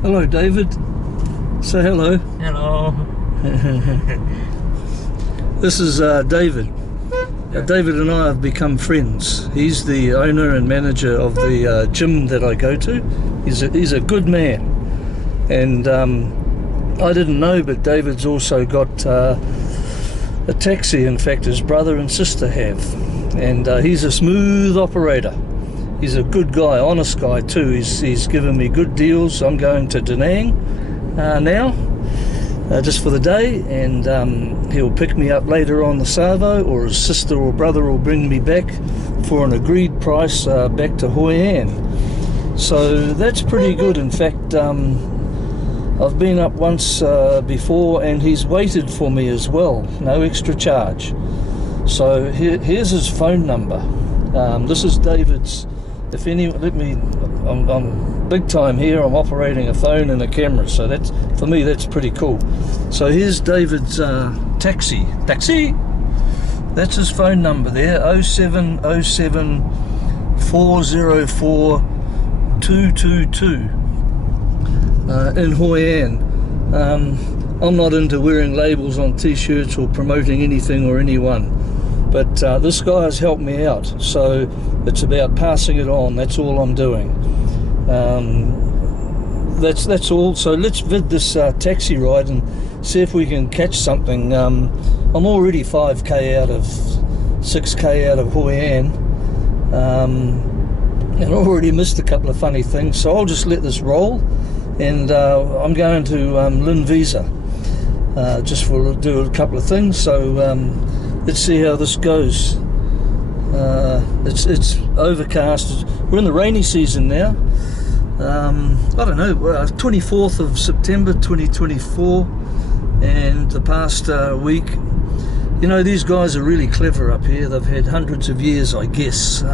Hello, David. Say hello. Hello. This is David. David and I have become friends. He's the owner and manager of the gym that I go to. He's a good man, and I didn't know, but David's also got a taxi. In fact, his brother and sister have, and he's a smooth operator. He's a good guy, honest guy too. He's given me good deals. I'm going to Danang now, just for the day, and he'll pick me up later on the Savo, or his sister or brother will bring me back for an agreed price back to Hoian. So that's pretty good. In fact, I've been up once before, and he's waited for me as well, no extra charge. So here's his phone number. This is David's. If anyone, I'm big time here. I'm operating a phone and a camera, so that's, for me, that's pretty cool. So here's David's taxi. That's his phone number there, 0707 404 222 in Hoian. I'm not into wearing labels on t-shirts or promoting anything or anyone, but this guy has helped me out, so it's about passing it on. That's all I'm doing. That's all. So let's vid this taxi ride and see if we can catch something. I'm already 5k out of 6k out of Hoian, and I already missed a couple of funny things, so I'll just let this roll. And I'm going to Lynn visa just for do a couple of things, so let's see how this goes. It's overcast. We're in the rainy season now. I don't know, 24th of September 2024, and the past week, you know, these guys are really clever up here. They've had hundreds of years, I guess, they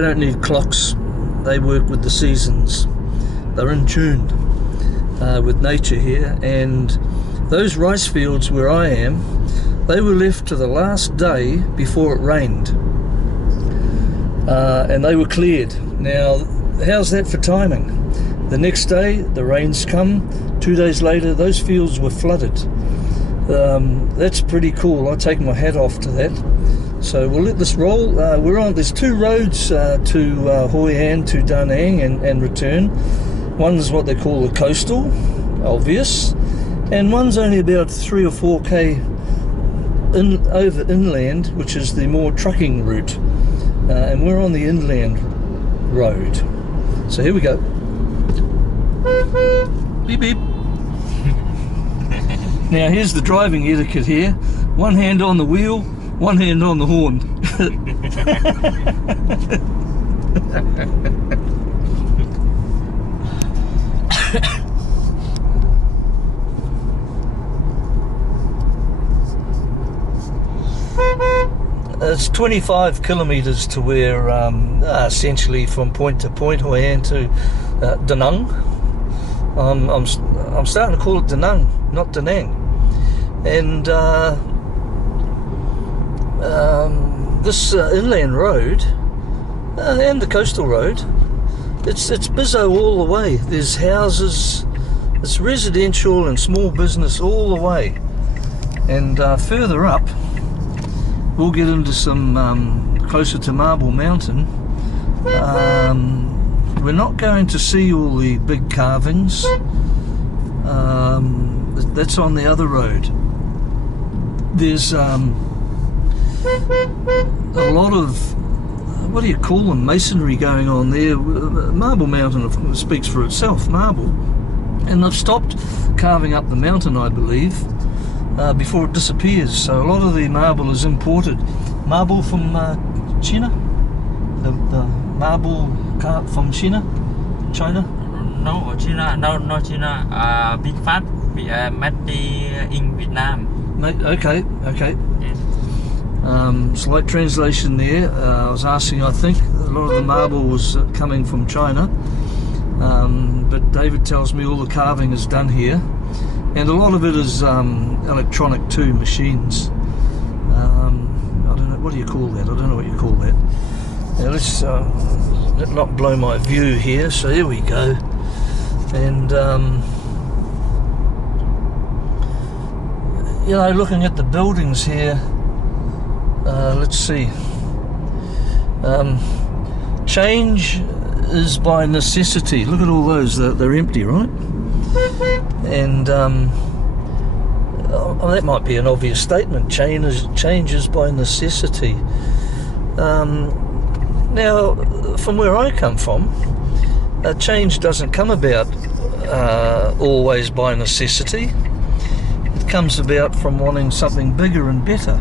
don't need clocks. They work with the seasons. They're in tune with nature here. And those rice fields where I am, they were left to the last day before it rained, and they were cleared. Now, how's that for timing? The next day the rains come. 2 days later those fields were flooded. That's pretty cool. I take my hat off to that. So we'll let this roll. There's two roads to Hoian to Danang and return. One's what they call the coastal, obvious, and one's only about 3 or 4k over inland, which is the more trucking route, and we're on the inland road. So here we go. Beep beep. Now here's the driving etiquette here. One hand on the wheel, one hand on the horn. It's 25 kilometres to where, essentially from point to point, Hoian to Danang. I'm starting to call it Danang, not Danang. And this inland road and the coastal road, it's bizzo all the way. There's houses, it's residential and small business all the way. And further up, we'll get into some closer to Marble Mountain. We're not going to see all the big carvings. That's on the other road. There's a lot of, what do you call them, masonry going on there. Marble Mountain speaks for itself, marble. And they've stopped carving up the mountain, I believe, before it disappears. So a lot of the marble is imported. Marble from China? The marble from China? No, China. No, China. Big fat. Made in Vietnam. Okay. Yes. Slight translation there. I was asking, I think a lot of the marble was coming from China, but David tells me all the carving is done here, and a lot of it is electronic too, machines. I don't know, what do you call that? I don't know what you call that. Now let's not blow my view here. So here we go, and you know, looking at the buildings here, let's see. Change is by necessity. Look at all those; they're empty, right? And that might be an obvious statement. Change is by necessity. Now, from where I come from, change doesn't come about always by necessity. It comes about from wanting something bigger and better.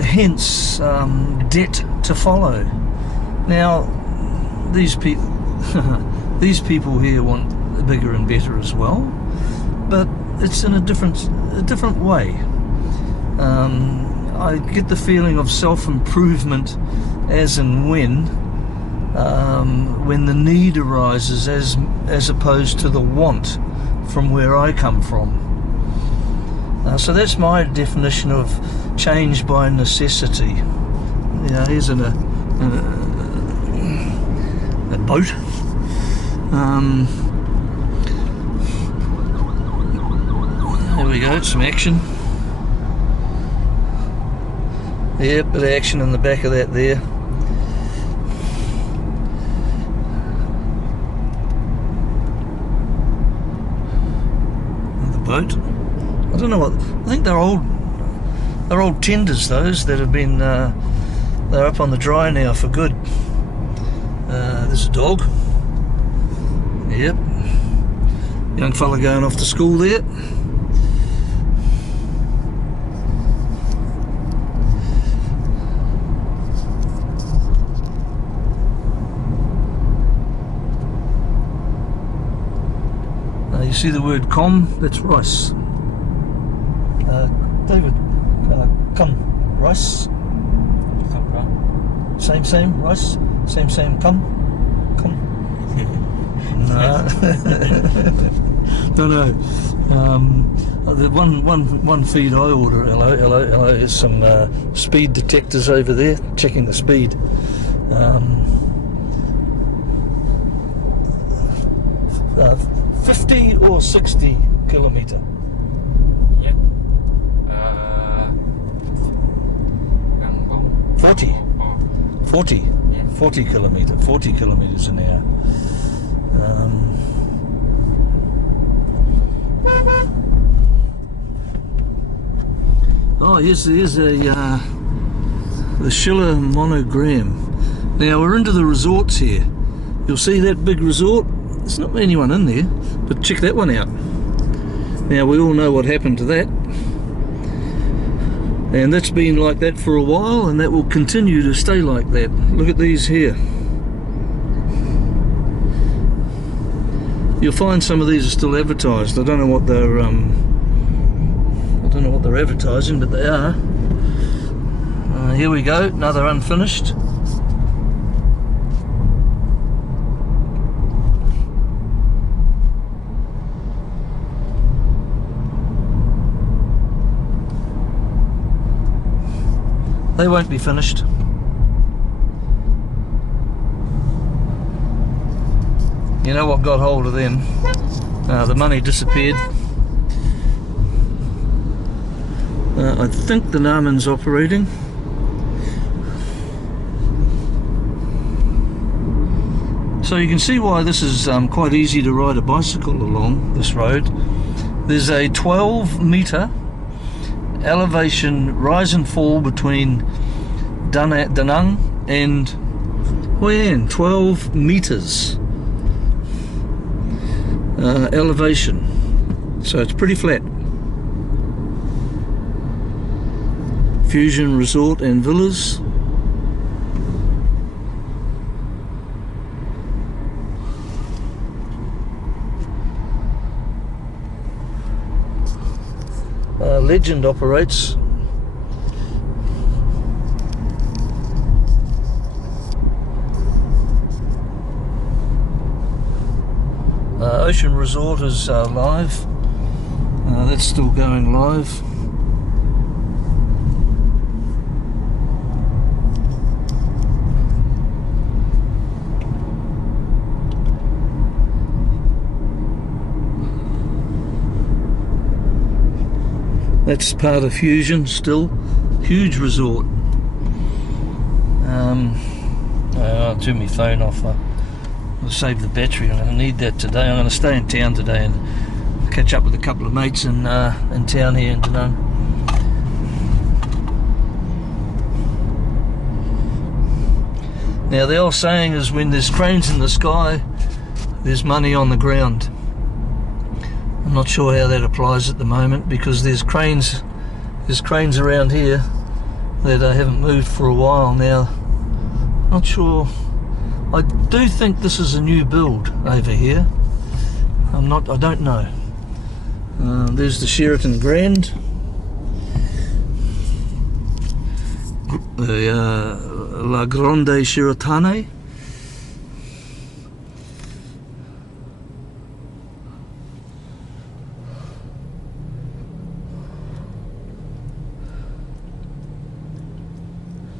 Hence, debt to follow. Now, these people here want bigger and better as well, but it's in a different way. I get the feeling of self-improvement as and when the need arises, as opposed to the want from where I come from. So that's my definition of change by necessity. Yeah, here's a boat. There we go, some action. Yep, bit of action in the back of that there. The boat. I don't know what. I think they're old tenders. Those that have been. They're up on the dry now for good. There's a dog. Yep. Young fella going off to school there. You see the word "com"? That's rice. David, come, rice. Same, rice. Same, come. No. Don't know. The one feed I order. Hello. There's some speed detectors over there checking the speed. 50 or 60 kilometre? Yeah. 40. 40. Yeah. 40 kilometre. 40 kilometres an hour. Oh, here's the Schiller monogram. Now we're into the resorts here. You'll see that big resort. There's not anyone in there, but check that one out. Now we all know what happened to that, and that's been like that for a while, and that will continue to stay like that. Look at these here. You'll find some of these are still advertised. I don't know what they're advertising, but they are. Here we go, another unfinished. They won't be finished. You know what got hold of them? The money disappeared. I think the Naman's operating. So you can see why this is quite easy to ride a bicycle along this road. There's a 12-metre elevation rise and fall between Danang and Hoian. 12 metres elevation, so it's pretty flat. Fusion Resort and Villas. Legend operates. Ocean Resort is live. That's still going live. That's part of Fusion still. Huge resort. I'll turn my phone off. I'll save the battery. I'm going to need that today. I'm going to stay in town today and catch up with a couple of mates in town here in Danang. Now the old saying is, when there's cranes in the sky, there's money on the ground. I'm not sure how that applies at the moment, because there's cranes around here that haven't moved for a while now. Not sure. I do think this is a new build over here. I don't know. There's the Sheraton Grand. La Grande Sheratane.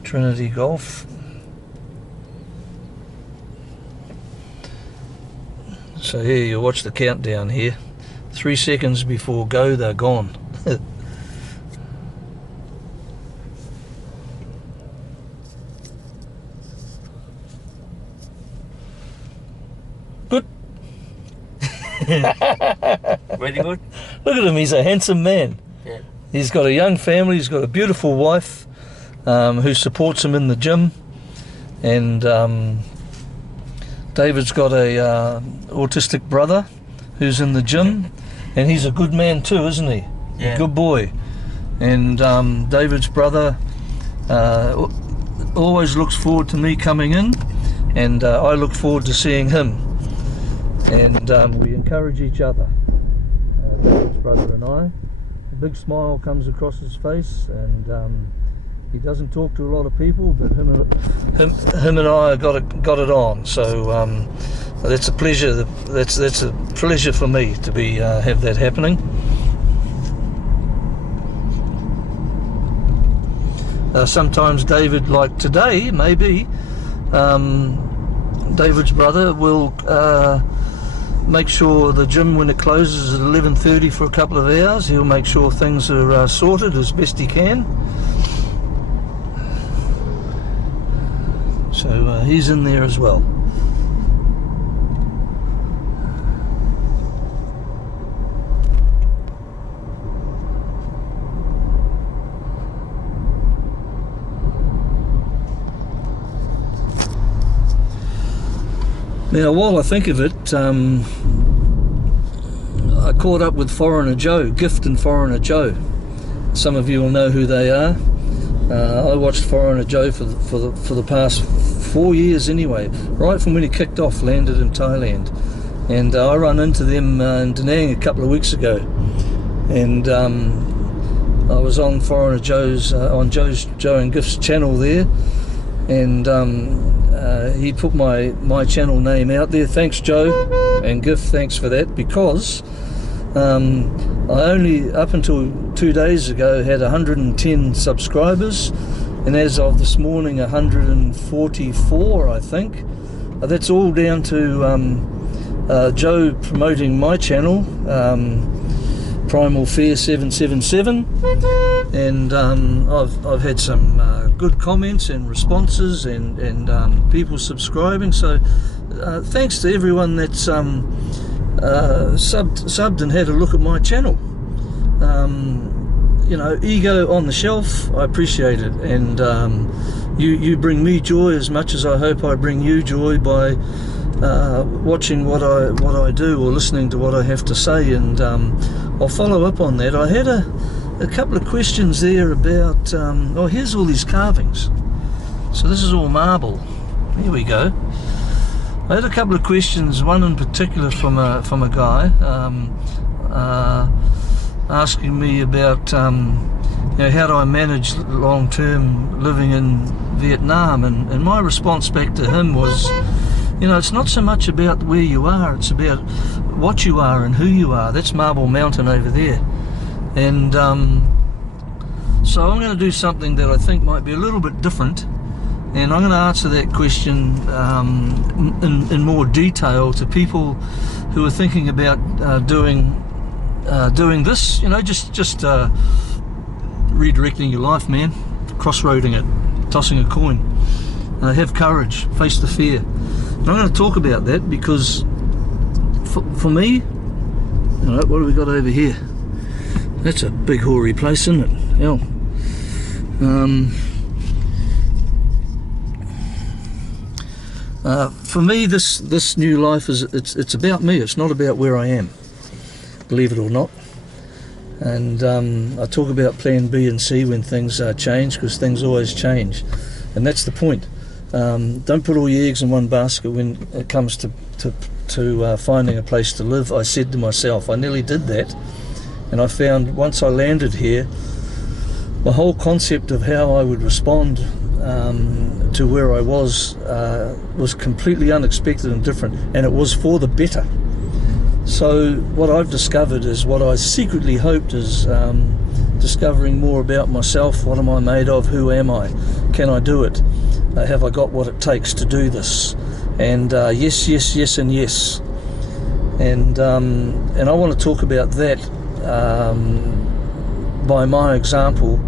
Trinity Golf. So here you watch the countdown here. 3 seconds before go, they're gone. Good. Very good. Look at him, he's a handsome man. Yeah. He's got a young family, he's got a beautiful wife who supports him in the gym, and David's got a autistic brother who's in the gym, and he's a good man too, isn't he? Yeah. A good boy. And David's brother always looks forward to me coming in, and I look forward to seeing him, and we encourage each other, David's brother and I. A big smile comes across his face, and he doesn't talk to a lot of people, but him and I got it on. So that's a pleasure. That's a pleasure for me to be have that happening. Sometimes David, like today, maybe David's brother will make sure the gym, when it closes at 11:30 for a couple of hours, he'll make sure things are sorted as best he can. So he's in there as well. Now, while I think of it, I caught up with Foreigner Joe, Gift and Foreigner Joe. Some of you will know who they are. I watched Foreigner Joe for the past 4 years anyway, right from when he kicked off, landed in Thailand, and I ran into them in Danang a couple of weeks ago, and I was on Foreigner Joe's Joe and Gift's channel there, and he put my channel name out there. Thanks Joe and Gift, thanks for that, because I only, up until 2 days ago, had 110 subscribers, and as of this morning 144, I think. That's all down to Joe promoting my channel, Primal Fair 777, and I've had some good comments and responses, and people subscribing, so thanks to everyone that's subbed and had a look at my channel. You know, ego on the shelf, I appreciate it, and you bring me joy as much as I hope I bring you joy by watching what I do or listening to what I have to say, and I'll follow up on that. I had a couple of questions there about oh, here's all these carvings. So this is all marble. Here we go. I had a couple of questions, one in particular from a guy asking me about you know, how do I manage long-term living in Vietnam, and my response back to him was, you know, it's not so much about where you are, it's about what you are and who you are. That's Marble Mountain over there, and so I'm going to do something that I think might be a little bit different, and I'm going to answer that question in more detail to people who are thinking about doing this, you know, just redirecting your life, man. Crossroading it, tossing a coin. Have courage, face the fear. And I'm going to talk about that because for me, what do we got over here? That's a big hoary place, isn't it? Hell. For me, this new life it's about me. It's not about where I am, believe it or not. And I talk about plan B and C when things change, because things always change, and that's the point. Don't put all your eggs in one basket when it comes to finding a place to live. I said to myself, I nearly did that, and I found once I landed here, the whole concept of how I would respond to where I was completely unexpected and different, and it was for the better. So what I've discovered is what I secretly hoped is discovering more about myself. What am I made of? Who am I? Can I do it? Have I got what it takes to do this? And yes, yes, yes, and yes. And I want to talk about that by my example.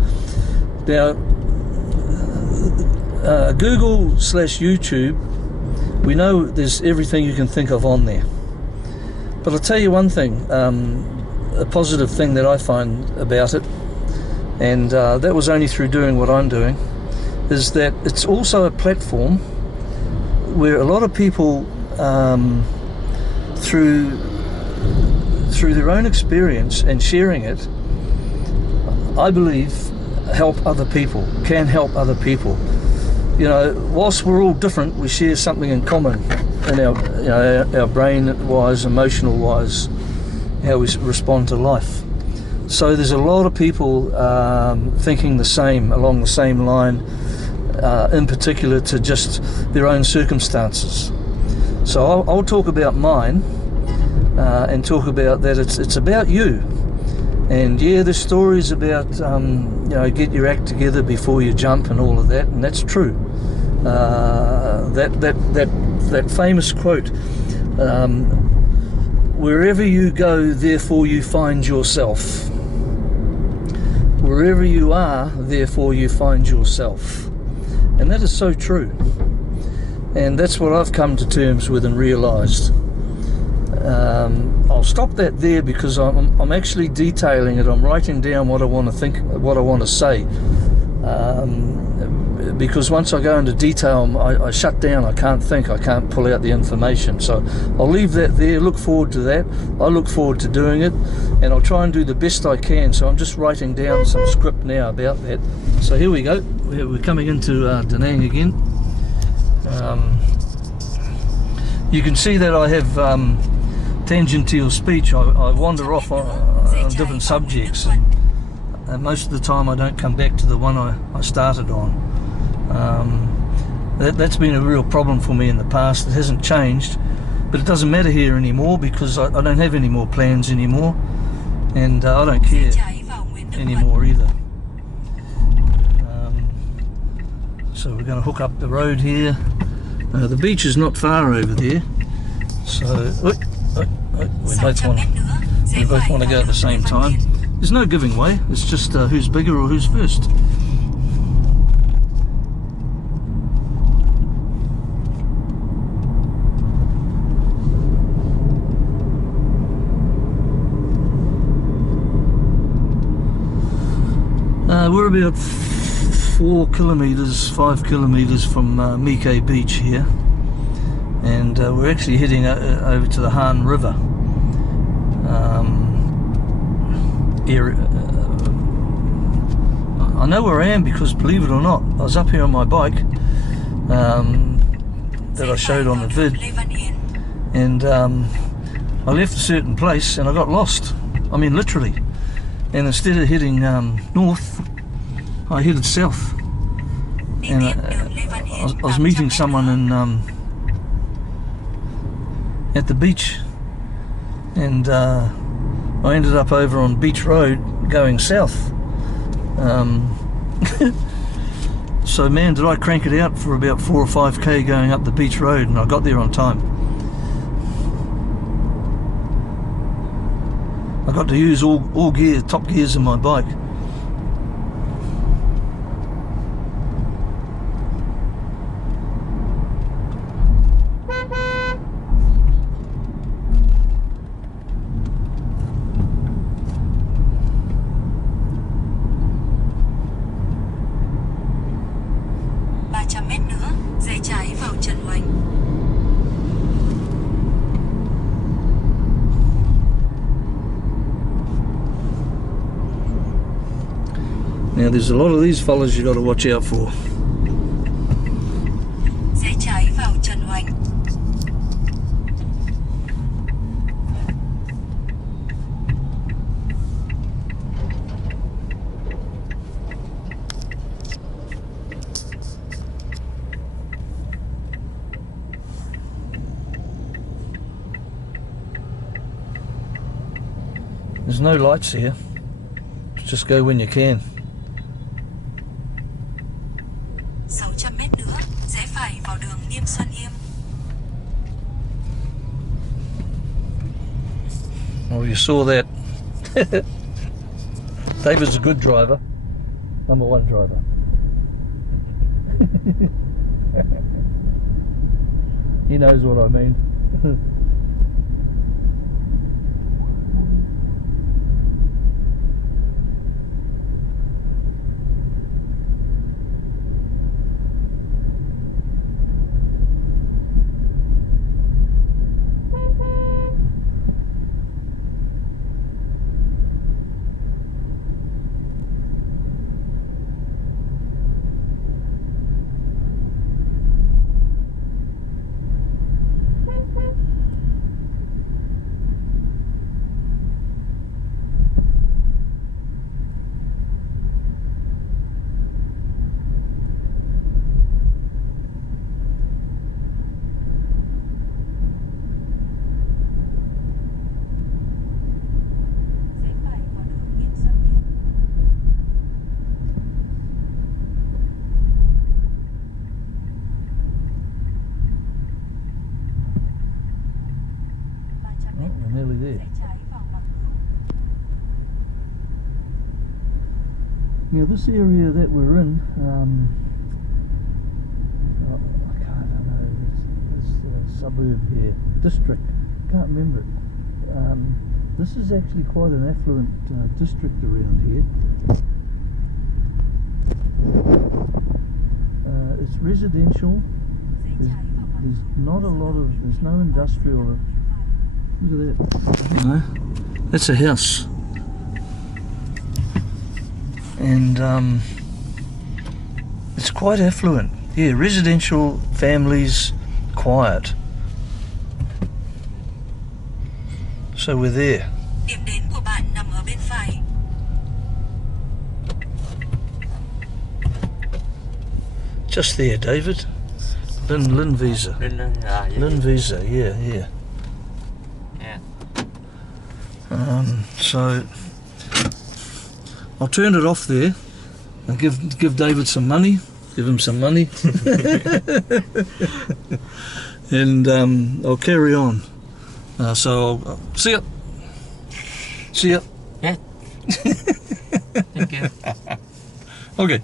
Now, Google/YouTube, we know there's everything you can think of on there. But I'll tell you one thing, a positive thing that I find about it, and that was only through doing what I'm doing, is that it's also a platform where a lot of people, through their own experience and sharing it, I believe help other people, can help other people. You know, whilst we're all different, we share something in common in our brain-wise, emotional-wise, how we respond to life. So there's a lot of people thinking the same, along the same line, in particular to just their own circumstances. So I'll talk about mine and talk about that it's about you. And yeah, the story's about get your act together before you jump and all of that, and that's true. That famous quote, wherever you go, therefore you find yourself. Wherever you are, therefore you find yourself. And that is so true. And that's what I've come to terms with and realised. I'll stop that there because I'm actually detailing it. I'm writing down what I want to think, what I want to say. Because once I go into detail, I shut down. I can't think. I can't pull out the information. So I'll leave that there. Look forward to that. I look forward to doing it, and I'll try and do the best I can. So I'm just writing down some script now about that. So here we go. We're coming into Danang again. You can see that I have tangential speech. I wander off on different subjects, and most of the time I don't come back to the one I started on. That's been a real problem for me in the past. It hasn't changed, but it doesn't matter here anymore because I don't have any more plans anymore, and I don't care anymore either. So we're going to hook up the road here. The beach is not far over there, so we both want to go at the same time. There's no giving way. It's just who's bigger or who's first. We're about 5 kilometres from Mike Beach here, and we're actually heading over to the Han River area. I know where I am because, believe it or not, I was up here on my bike that I showed on the vid, and I left a certain place and I got lost. I mean, literally. And instead of heading north, I headed south, and I was meeting someone in at the beach, and I ended up over on Beach Road going south. So man, did I crank it out for about 4 or 5k going up the beach road, and I got there on time. I got to use all gear, top gears in my bike. Now there's a lot of these fellas you got to watch out for. Rẽ trái vào Trần Hoành. There's no lights here. Just go when you can. 600 mét nữa, rẽ phải vào đường Nghiêm Xuân Yêm. Well, you saw that. David's a good driver. Number one driver. He knows what I mean. Nearly there. Now this area that we're in, I don't know, this suburb here, district, can't remember it. This is actually quite an affluent district around here. It's residential. There's not a lot of, there's no industrial. Look at that. You know, that's a house. And it's quite affluent. Yeah, residential, families, quiet. So we're there. Điểm đến của bạn nằm ở bên phải. Just there, David. Lynn visa. Lynn visa, yeah. Yeah. So I'll turn it off there and give David some money. Give him some money. And I'll carry on. So I'll see ya. See ya. Yeah. Thank you. Okay.